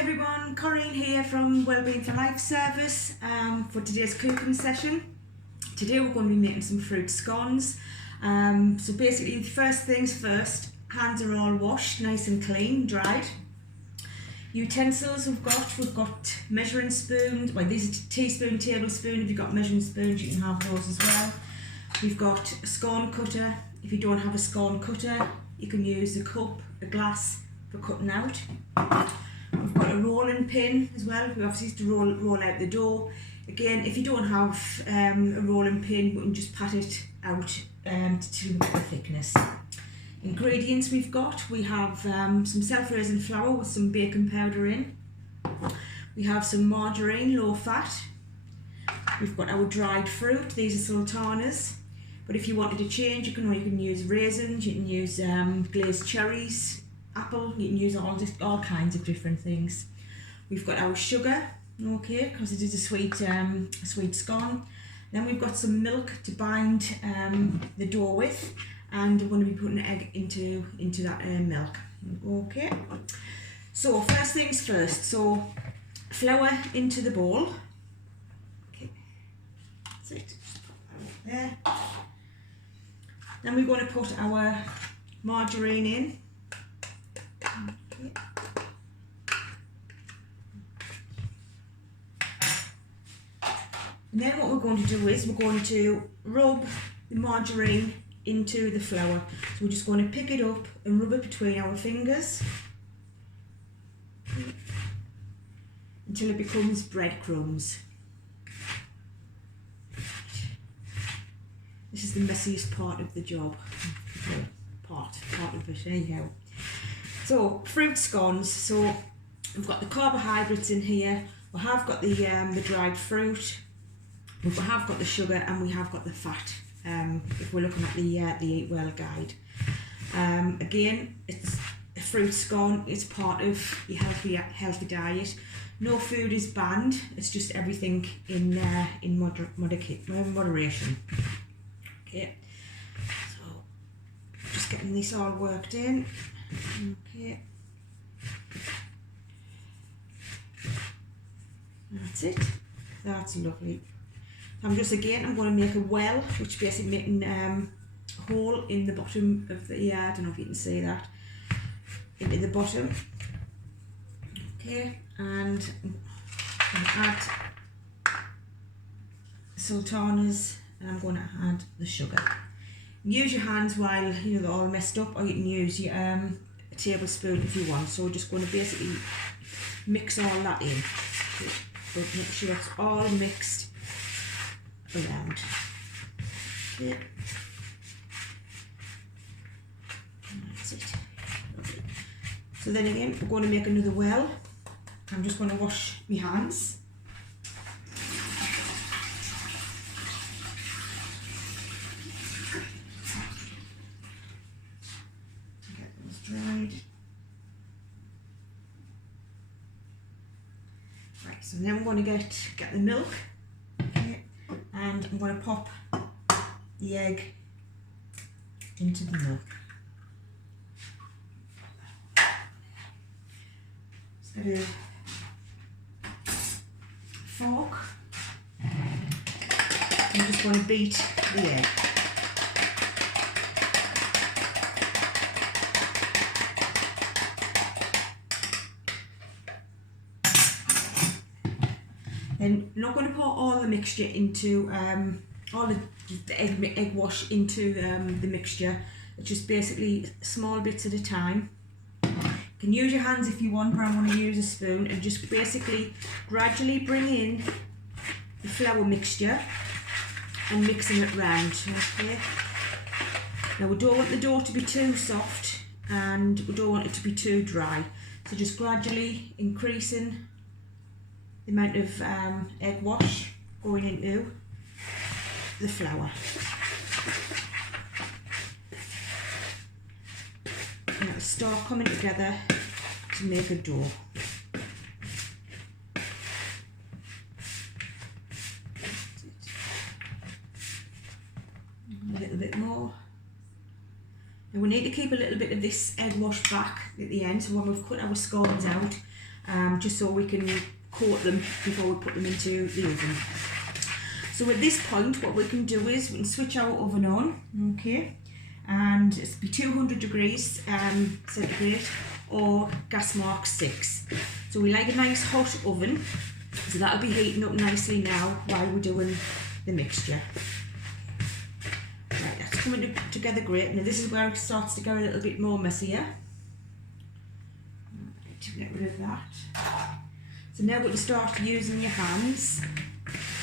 everyone, Corinne here from Wellbeing for Life service for today's cooking session. Today we're going to be making some fruit scones. So basically, first things first, hands are all washed, nice and clean, dried. Utensils we've got measuring spoons, well these are teaspoon, tablespoon. If you've got measuring spoons you can have those as well. We've got a scone cutter. If you don't have a scone cutter you can use a cup, a glass for cutting out. We've got a rolling pin as well. We obviously used to roll out the dough. Again, if you don't have a rolling pin, you can just pat it out to get the thickness. Ingredients we have some self-raising flour with some baking powder in. We have some margarine, low fat. We've got our dried fruit. These are sultanas. But if you wanted to change, you can use raisins, you can use glazed cherries, apple, you can use all kinds of different things. We've got our sugar, okay, because it is a sweet scone. Then we've got some milk to bind the dough with, and we're going to be putting an egg into that milk. Okay, so first things first, so flour into the bowl. Okay, that's it, just put that there. Then we're going to put our margarine in. Okay. And then what we're going to do is we're going to rub the margarine into the flour. So we're just going to pick it up and rub it between our fingers until it becomes breadcrumbs. This is the messiest part of the job. Part of it, anyhow. So, fruit scones. So, we've got the carbohydrates in here. We have got the dried fruit. We have got the sugar, and we have got the fat. If we're looking at the Eat Well guide. Again, it's a fruit scone. It's part of your healthy diet. No food is banned. It's just everything in moderation. Okay, so just getting this all worked in. Okay, that's it. That's lovely. I'm going to make a well, which basically making a hole in the bottom of the, I don't know if you can see that, into the bottom. Okay, and I'm going to add sultanas, and I'm going to add the sugar. Use your hands while they're all messed up, or you can use your a tablespoon if you want. So we're just going to basically mix all that in, but make sure it's all mixed around. Okay. And that's it. Lovely. So then again, we're going to make another well. I'm just going to wash my hands. Dried. Right, so now I'm going to get the milk, okay, and I'm going to pop the egg into the milk. Just get a fork. I'm just going to beat the egg. And I'm not going to pour all the mixture into, all the egg wash into the mixture. It's just basically small bits at a time. You can use your hands if you want, but I'm going to use a spoon and just basically gradually bring in the flour mixture and mixing it round. Okay. Now we don't want the dough to be too soft and we don't want it to be too dry. So just gradually increasing the amount of egg wash going into the flour. And it'll start coming together to make a dough. A little bit more. And we need to keep a little bit of this egg wash back at the end, so when we've cut our scones out, just so we can coat them before we put them into the oven. So at this point, what we can do is we can switch our oven on, okay, and it's be 200 degrees centigrade or gas mark 6. So we like a nice hot oven, so that'll be heating up nicely now while we're doing the mixture. Right, that's coming together great. Now this is where it starts to go a little bit more messier. Right, to get rid of that. So now we can start using your hands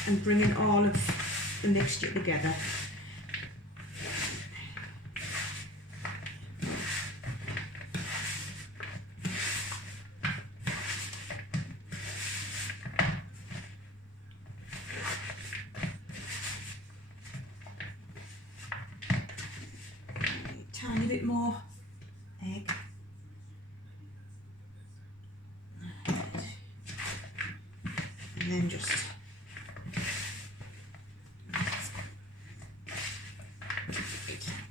and bringing all of the mixture together. Tiny bit more egg. And then just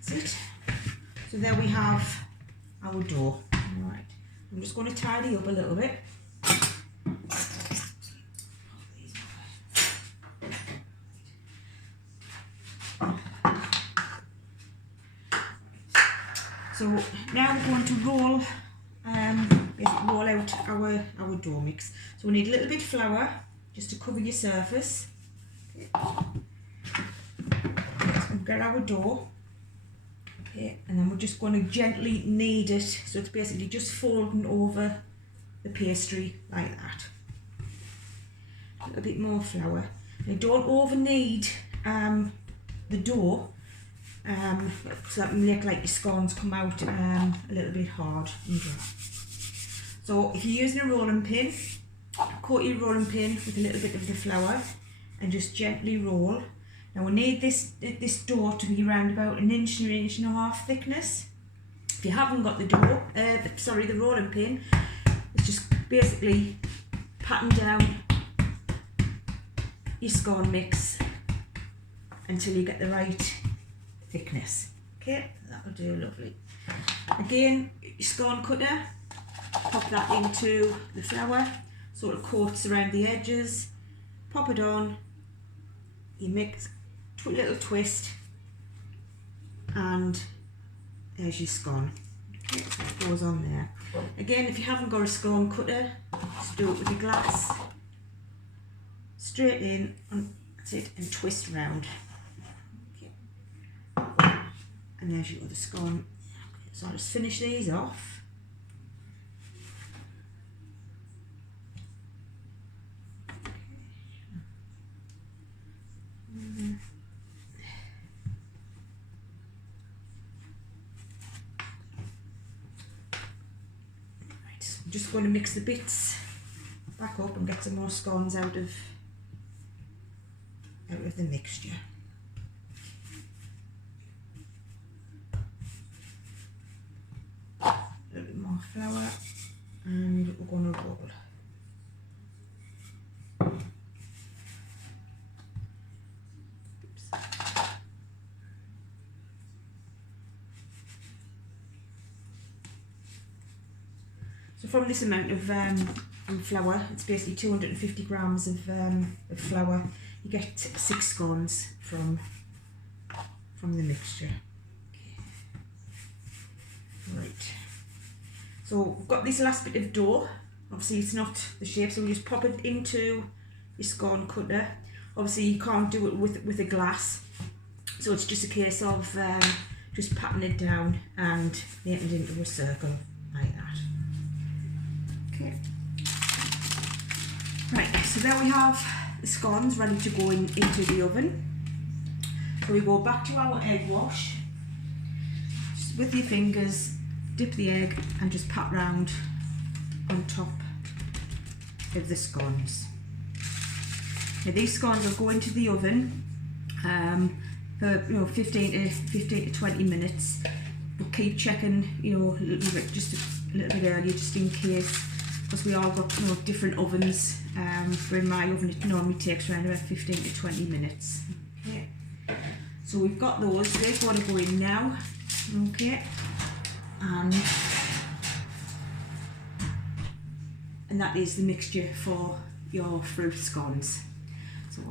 that's it. So there we have our dough. Right. I'm just going to tidy up a little bit. So now we're going to roll out our dough mix. So we need a little bit of flour just to cover your surface. Okay. So we'll get our dough. Okay, and then we're just going to gently knead it, so it's basically just folding over the pastry like that. A little bit more flour. Now don't over knead the dough. So that will make like your scones come out a little bit hard and dry. So if you're using a rolling pin, coat your rolling pin with a little bit of the flour and just gently roll. Now we need this dough to be around about an inch and a half thickness. If you haven't got the dough, the rolling pin, it's just basically patting down your scone mix until you get the right thickness. Okay, that'll do lovely. Again, your scone cutter, pop that into the flour so it coats around the edges. Pop it on, you mix a little twist, and there's your scone. Okay, so it goes on there. Again, if you haven't got a scone cutter, just do it with your glass. Straight in, and that's it, and twist round. And there's your other scone. Okay, so I'll just finish these off. Right, so I'm just going to mix the bits back up and get some more scones out of the mixture. A little bit more flour, and we're going to roll. Oops. So from this amount of flour, it's basically 250 grams of flour. You get 6 scones from the mixture. Right, so we've got this last bit of dough. Obviously it's not the shape, so we just pop it into your scone cutter. Obviously you can't do it with a glass, so it's just a case of just patting it down and making it into a circle like that. Okay. Right, so there we have the scones ready to go into the oven. So we go back to our egg wash. Just with your fingers, dip the egg and just pat round on top of the scones. Now these scones will go into the oven for 15 to 20 minutes, but keep checking a little bit, just a little bit earlier, just in case, because we all got different ovens. For in my oven it normally takes around about 15 to 20 minutes. Okay, so we've got those, they're going to go in now. Okay, and that is the mixture for your fruit scones. So